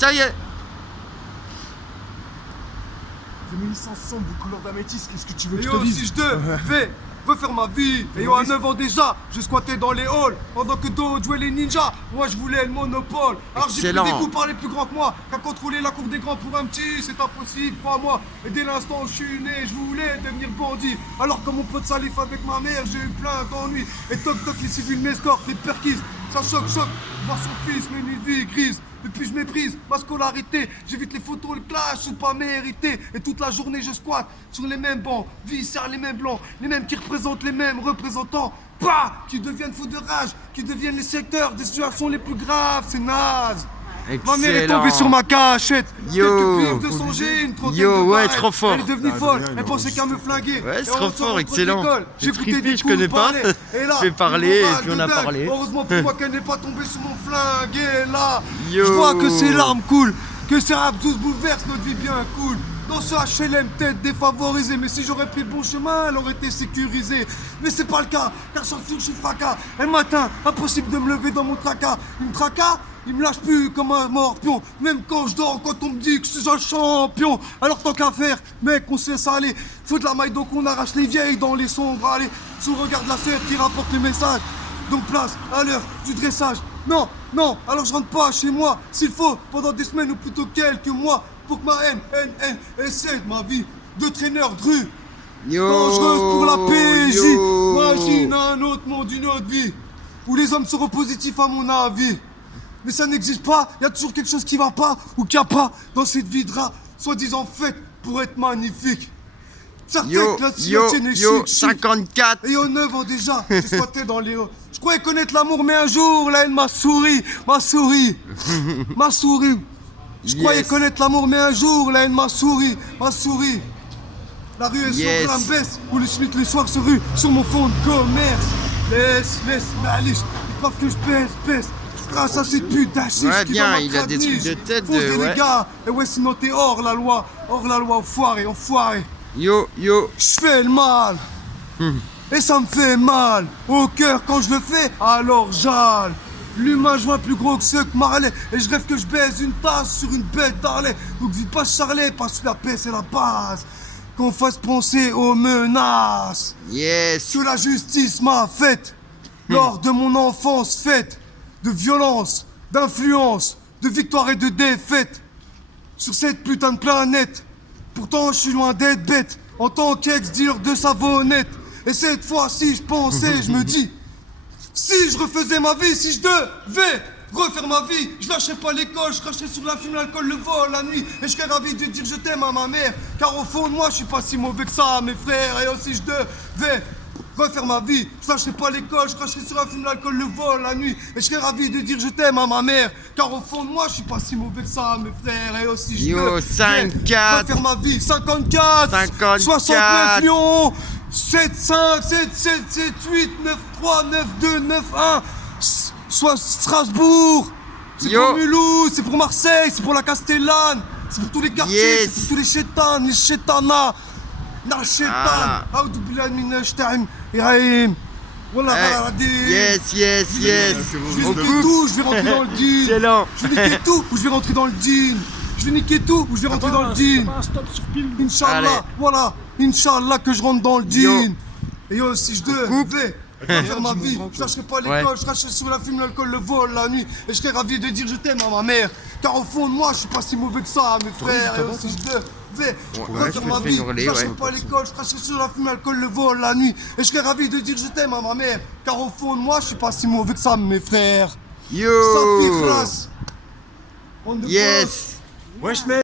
Ça y est. J'ai mis licence sombre de couleur d'améthyste, qu'est-ce que tu veux que je Yo, te dise? si je devais refaire ma vie, ayant à 9 ans déjà, je squattais dans les halls, pendant que d'autres jouaient les ninjas, moi je voulais le monopole. Alors j'ai pris Excellent. des coups par les plus grands que moi, qu'à contrôler la cour des grands pour un petit, c'est impossible, crois-moi. Et dès l'instant où je suis né, je voulais devenir bandit. Alors comme mon pote Salif avec ma mère, j'ai eu plein d'ennuis. Et toc toc, les civils m'escortent, les perquises, ça choque, voir son fils mener une vie grise. Depuis je méprise ma scolarité, j'évite les photos, le clash, ou pas mérité. Et toute la journée je squatte sur les mêmes bancs, viscères les mêmes blancs, les mêmes qui représentent les mêmes représentants. Pas qui deviennent fous de rage, qui deviennent les secteurs des situations les plus graves, c'est naze. Ma mère est tombée sur ma cachette. Yo. Quelques pives de songer, une trentaine Yo, de ouais, barrettes. trop fort. Elle est devenue folle, elle pensait qu'à me flinguer. Ouais, Et c'est on trop ressort fort, en excellent. protocole. J'ai J'ai trippé, goûté des je coups connais pas. parlés. Et là, Je vais parler, et morale puis on de a dingue. parlé. Heureusement pour moi qu'elle n'est pas tombée sur mon flingue. Et là, Yo. je vois que ses larmes coulent, que ces Abdous bouleversent notre vie bien cool. Dans ce HLM tête défavorisée, mais si j'aurais pris le bon chemin, elle aurait été sécurisée. Mais c'est pas le cas, car sans fil je suis fracas. Et le matin, impossible de me lever dans mon tracas. Une tracas, il me lâche plus comme un morpion. Même quand je dors, quand on me dit que je suis un champion. Alors tant qu'à faire, mec, on sait ça aller. Faut de la maille, donc on arrache les vieilles dans les sombres allées. Sous le regard de la sœur qui rapporte les messages. Donc place à l'heure du dressage. Non, non, alors je rentre pas chez moi, s'il faut, pendant des semaines ou plutôt quelques mois, pour que ma haine essaie de ma vie de traîneur de rue. Yo. Dangereuse pour la PJ. Yo. Imagine un autre monde, une autre vie, où les hommes seront positifs à mon avis. Mais ça n'existe pas, il y a toujours quelque chose qui va pas, ou qu'il n'y a pas dans cette vie de rat, soi-disant faite pour être magnifique. Certains Yo, que la yo, tienne est yo, chic, chic. 54. Et aux 9 ans déjà, je squattais dans les hauts. Je croyais connaître l'amour, mais un jour, la haine m'a souri. Je croyais Yes. connaître l'amour, mais un jour, la haine m'a souri. La rue est Yes. sur la baisse, où les Schmitt les soirs se ruent sur mon fond de commerce. Laisse, Malice, ils croient que je pèse. Grâce à cette pute d'hachis Ouais, qui bien, dans ma il a des crâne trucs de niche. tête de- Foncez, ouais. les gars, et ouais, sinon t'es hors la loi, enfoiré. Yo, yo. Je fais le mal. Et ça me fait mal au cœur quand je le fais, alors j'ale. L'humain je vois plus gros que ceux que Marley. Et je rêve que je baise une tasse sur une bête d'Harley. Donc vis pas Charlet, parce que la paix c'est la base. Qu'on fasse penser aux menaces Yes. que la justice m'a faites lors de mon enfance faite de violence, d'influence, de victoire et de défaite sur cette putain de planète. Pourtant je suis loin d'être bête en tant qu'ex-dealer de savonnette. Et cette fois-ci je pensais, je me dis, si je refaisais ma vie, si je devais refaire ma vie, je lâcherais pas l'école, je cracherais sur la fume, l'alcool, le vol, la nuit. Et je serais ravi de dire je t'aime à ma mère, car au fond de moi je suis pas si mauvais que ça, mes frères. Et aussi je devais refaire ma vie, je lâcherais pas l'école, je cracherais sur la fume, l'alcool, le vol, la nuit. Et je serais ravi de dire je t'aime à ma mère, car au fond de moi je suis pas si mauvais que ça, mes frères. Et aussi je Yo, devais 54. refaire ma vie, 54, 54. 69 millions, 7, 5, 7, 7, 7, 8, 9, 3, 9, 2, 9, 1, soit Strasbourg, c'est Yo. pour Mulhouse, c'est pour Marseille, c'est pour la Castellane, c'est pour tous les quartiers, Yes. c'est pour tous les chétans, les chétanas, la chétane, Ah. Aoudou billah min shtaim, Ibrahim, Wallah Hey. ghala radis. Yes, yes, yes. Je vais On niquer coupe. tout, je vais rentrer dans le jean. Excellent. Je vais niquer tout ou je vais rentrer dans le jean. Je vais niquer tout ou je vais rentrer dans le jean. Un stop sur pile. Allez. Inch'Allah, voilà, Inch'Allah que je rentre dans le Yo. jean. Et yo, si je devais faire ma vie, je lâcherais pas l'école, Ouais. je cracherais sur la fume, l'alcool, le vol, la nuit. Et je serais ravi de dire je t'aime à ma mère. Car au fond de moi, je suis pas si mauvais que ça, mes frères. Et yo, si je devais refaire je ma peux te vie, hurler, je lâcherais ouais. pas l'école, je cracherais sur la fume, l'alcool, le vol, la nuit. Et je serais ravi de dire je t'aime à ma mère. Car au fond de moi, je suis pas si mauvais que ça, mes frères. Yo. Ça fait classe. On the boss. Yes. Wesh, mec.